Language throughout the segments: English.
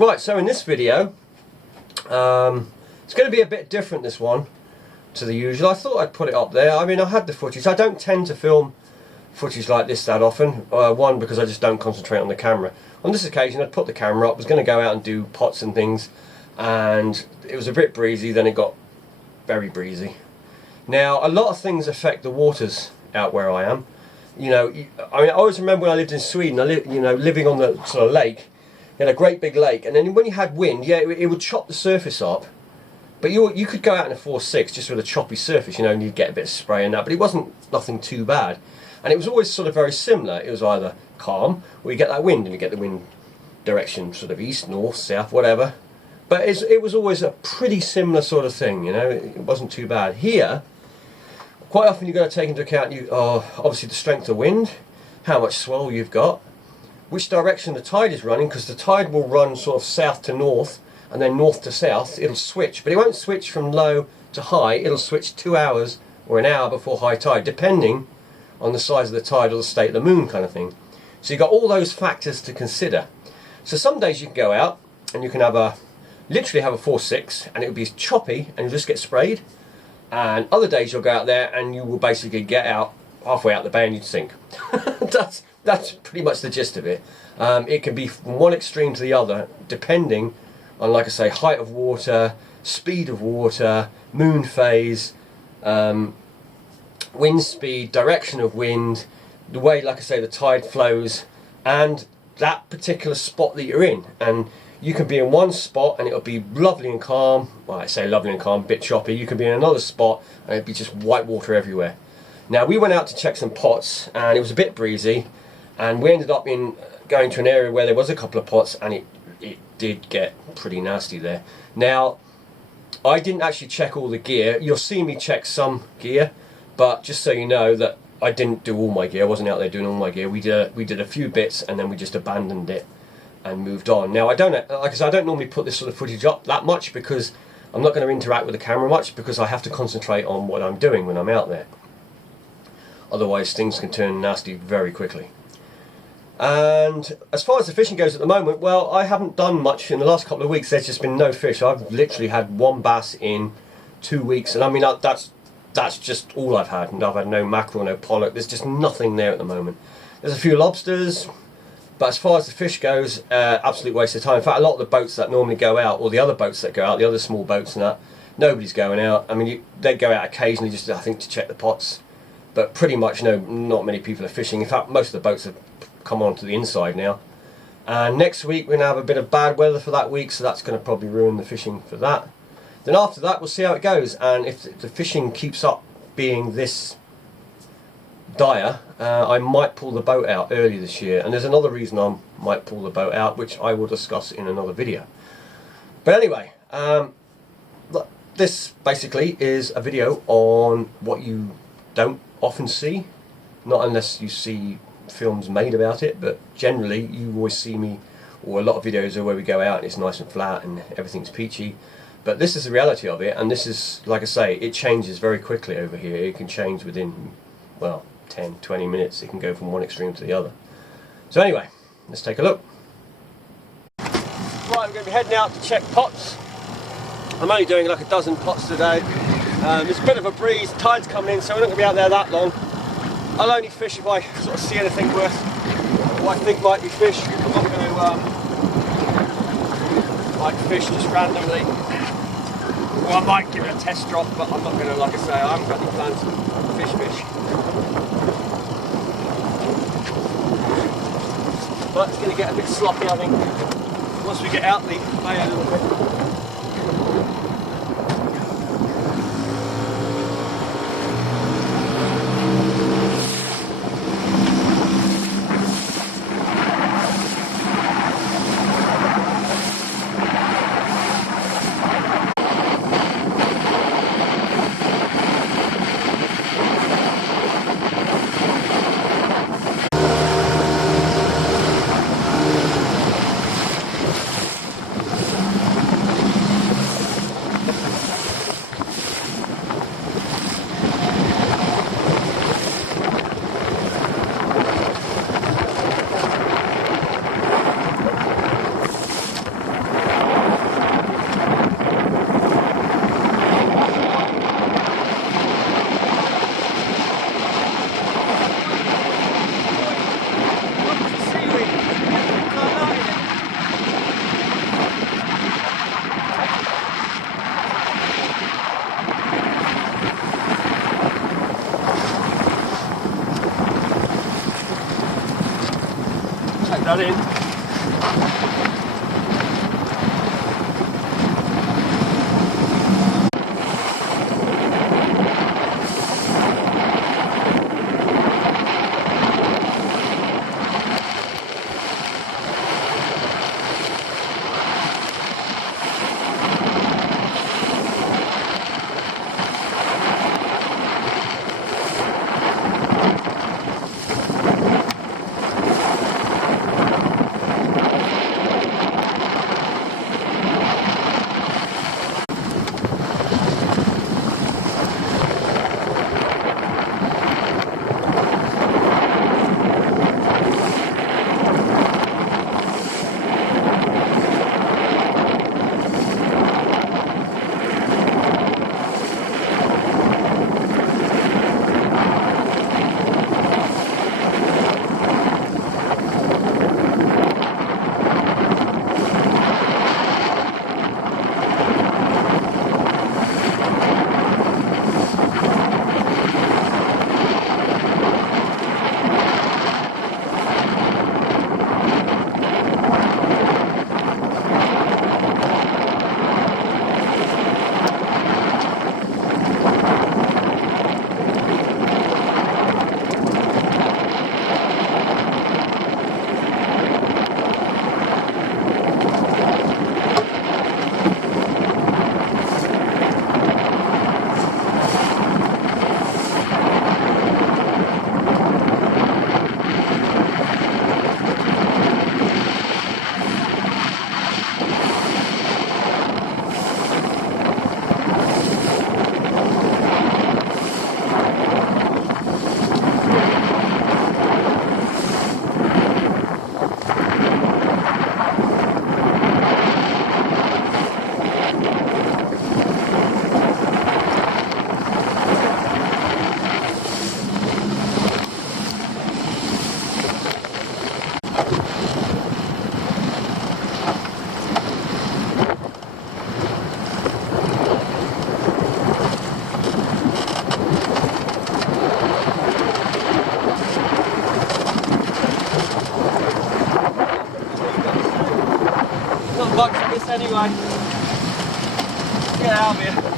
Right, so in this video, it's going to be a bit different, this one, to the usual. I thought I'd put it up there. I mean, I had the footage. I don't tend to film footage like this that often. One, because I just don't concentrate on the camera. On this occasion, I'd put the camera up, was going to go out and do pots and things, and it was a bit breezy, then it got very breezy. Now, a lot of things affect the waters out where I am. You know, I mean, I always remember when I lived in Sweden, living on the sort of lake. You had a great big lake, and then when you had wind, yeah, it would chop the surface up. But you could go out in a 4.6 just with a choppy surface, you know, and you'd get a bit of spray and that. But it wasn't nothing too bad, and it was always sort of very similar. It was either calm, or you get that wind, and you get the wind direction sort of east, north, south, whatever. But it was always a pretty similar sort of thing, you know. It wasn't too bad. Here, quite often you've got to take into account obviously the strength of wind, how much swell you've got, which direction the tide is running, because the tide will run sort of south to north and then north to south. It'll switch, but it won't switch from low to high. It'll switch 2 hours or an hour before high tide, depending on the size of the tide or the state of the moon kind of thing. So you've got all those factors to consider. So some days you can go out and you can literally have a 4.6 and it'll be choppy and you'll just get sprayed. And other days you'll go out there and you will basically get out halfway out the bay and you'd sink. That's pretty much the gist of it. It can be from one extreme to the other, depending on, like I say, height of water, speed of water, moon phase, wind speed, direction of wind, the way, like I say, the tide flows, and that particular spot that you're in. And you can be in one spot and it'll be lovely and calm. Well, I say lovely and calm, a bit choppy. You can be in another spot and it'll be just white water everywhere. Now, we went out to check some pots and it was a bit breezy, and we ended up going to an area where there was a couple of pots, and it did get pretty nasty there. Now, I didn't actually check all the gear. You'll see me check some gear, but just so you know that I didn't do all my gear. I wasn't out there doing all my gear. We did a few bits and then we just abandoned it and moved on. Now, like I said, I don't normally put this sort of footage up that much because I'm not going to interact with the camera much, because I have to concentrate on what I'm doing when I'm out there. Otherwise, things can turn nasty very quickly. And as far as the fishing goes at the moment, well, I haven't done much in the last couple of weeks. There's just been no fish. I've literally had one bass in 2 weeks, and I mean that's just all I've had. And I've had no mackerel, no pollock. There's just nothing there at the moment. There's a few lobsters, but as far as the fish goes, absolute waste of time. In fact, a lot of the boats that normally go out, or the other boats that go out, the other small boats and that, nobody's going out. I mean, they go out occasionally just, I think, to check the pots, but pretty much not many people are fishing. In fact, most of the boats have come on to the inside now. And next week we're going to have a bit of bad weather for that week, so that's going to probably ruin the fishing for that. Then after that we'll see how it goes, and if the fishing keeps up being this dire, I might pull the boat out early this year. And there's another reason I might pull the boat out, which I will discuss in another video. But anyway, this basically is a video on what you don't often see, not unless you see films made about it, but generally you always see me, or a lot of videos are where we go out and it's nice and flat and everything's peachy. But this is the reality of it, and this is, like I say, it changes very quickly over here. It can change within, well, 10-20 minutes. It can go from one extreme to the other. So anyway, let's take a look. Right, I'm going to be heading out to check pots. I'm only doing like a dozen pots today. There's a bit of a breeze, tide's coming in, so we're not going to be out there that long. I'll only fish if I sort of see anything worth what I think might be fish. I'm not going to fish just randomly. Or I might give it a test drop, but I'm not going to, like I say, I haven't got any plans to fish. But it's going to get a bit sloppy, I think, once we get out the bay a little bit. that in. Anyway, get out of here.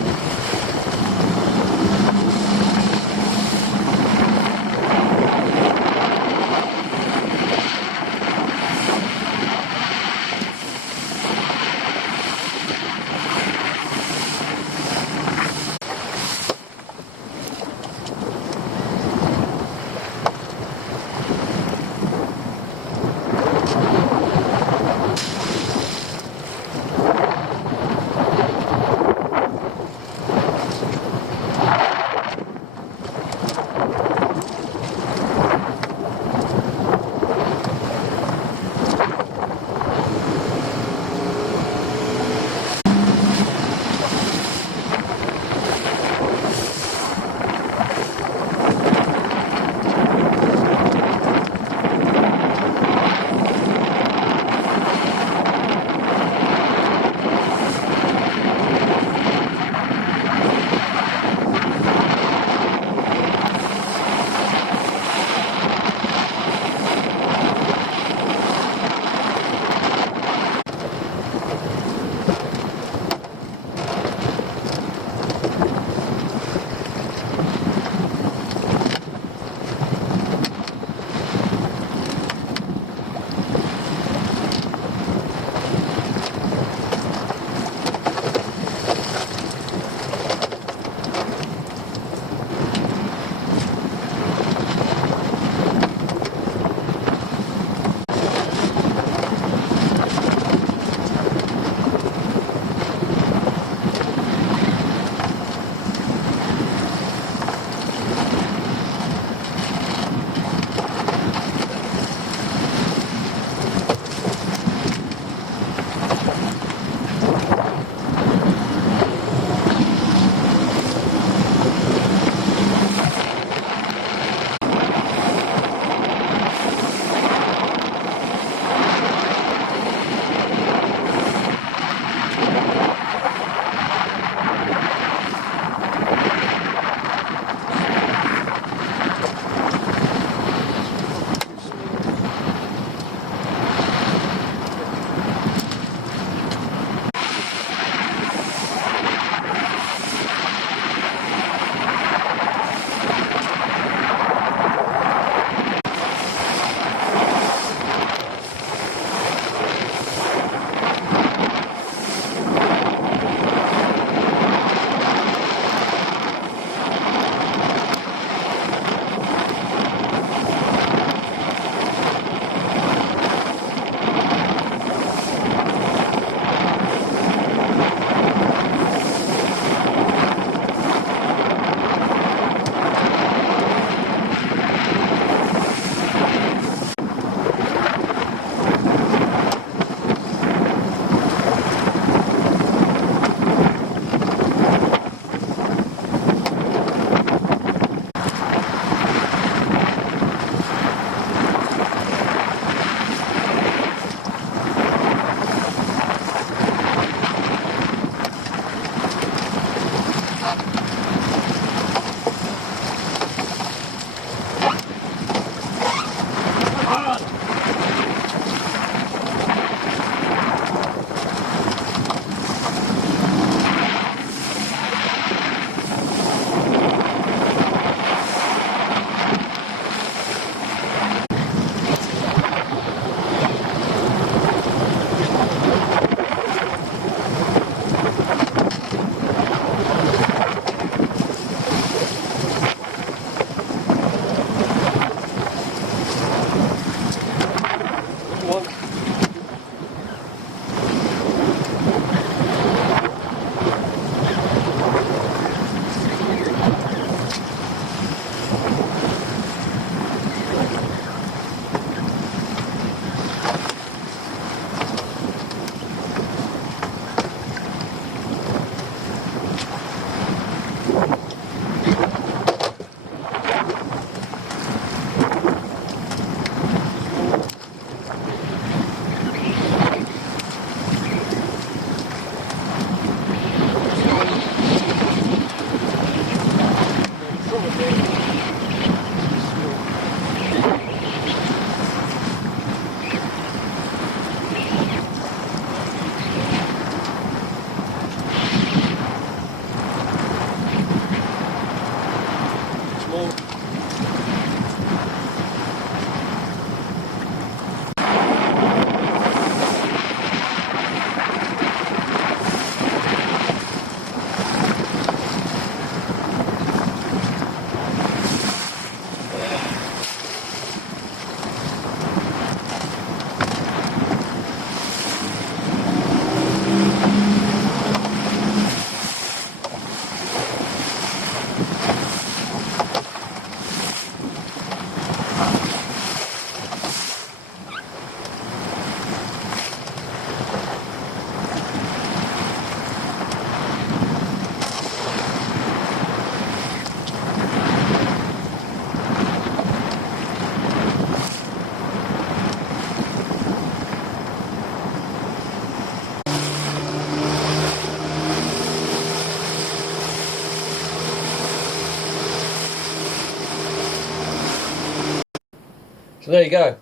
So there you go,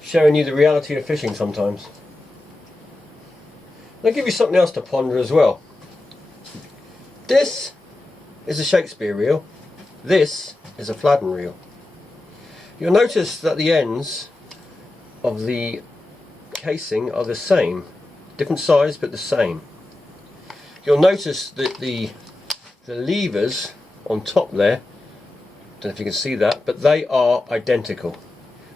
showing you the reality of fishing sometimes. I'll give you something else to ponder as well. This is a Shakespeare reel, this is a Fladden reel. You'll notice that the ends of the casing are the same, different size but the same. You'll notice that the levers on top there, don't know if you can see that, but they are identical.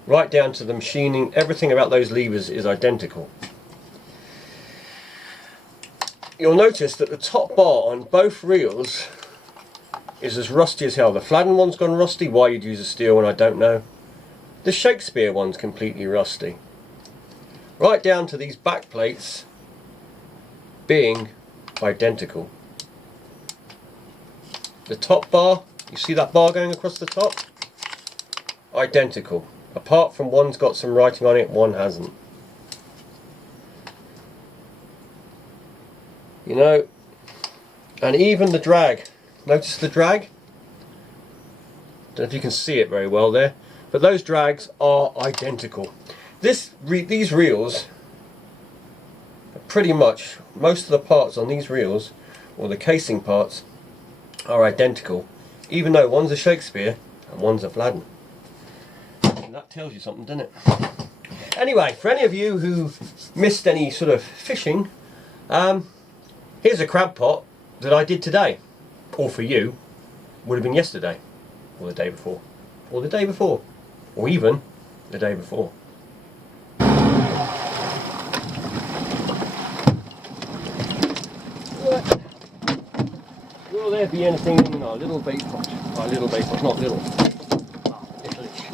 Right down to the machining, everything about those levers is identical. You'll notice that the top bar on both reels is as rusty as hell. The Fladden one's gone rusty. Why you'd use a steel one, I don't know. The Shakespeare one's completely rusty. Right down to these back plates being identical. The top bar, you see that bar going across the top? Identical. Apart from one's got some writing on it, one hasn't. You know, and even the drag. Notice the drag? Don't know if you can see it very well there, but those drags are identical. These reels, pretty much, most of the parts on these reels, or the casing parts, are identical, even though one's a Shakespeare and one's a Fladden. And that tells you something, doesn't it? Anyway, for any of you who missed any sort of fishing, here's a crab pot that I did today. Or for you, would have been yesterday, or the day before, or the day before, or even the day before. Will there be anything in our little bait pot? Our little bait pot, not little. Littleish.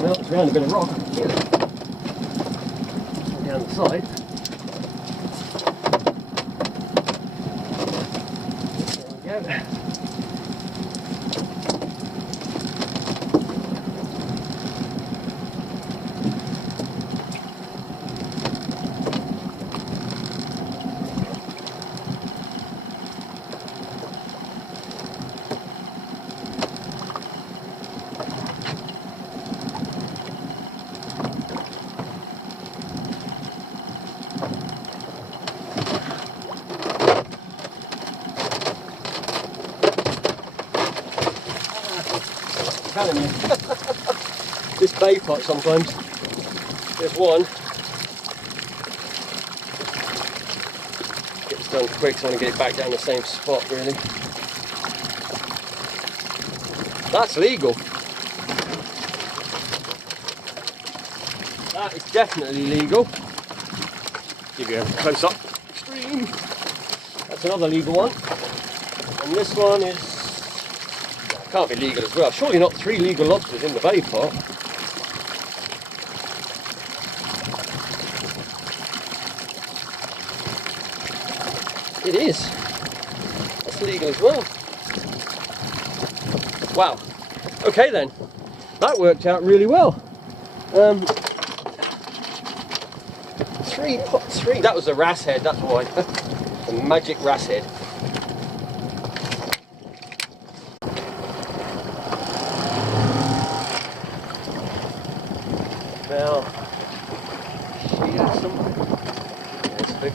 Well, it's around a bit of rock, I can feel it. Down the side. There we go. Telling you. This bait pot sometimes, there's one, get this done quick so I want to get it back down the same spot really. That's legal. That is definitely legal. Give you a close up stream. That's another legal one. And this one is, can't be legal as well. Surely not 3 legal lobsters in the bait pot. It is. That's legal as well. Wow. Okay then. That worked out really well. 3. That was a wrasse head, that's why. The magic wrasse head. Now, she has some. There's a big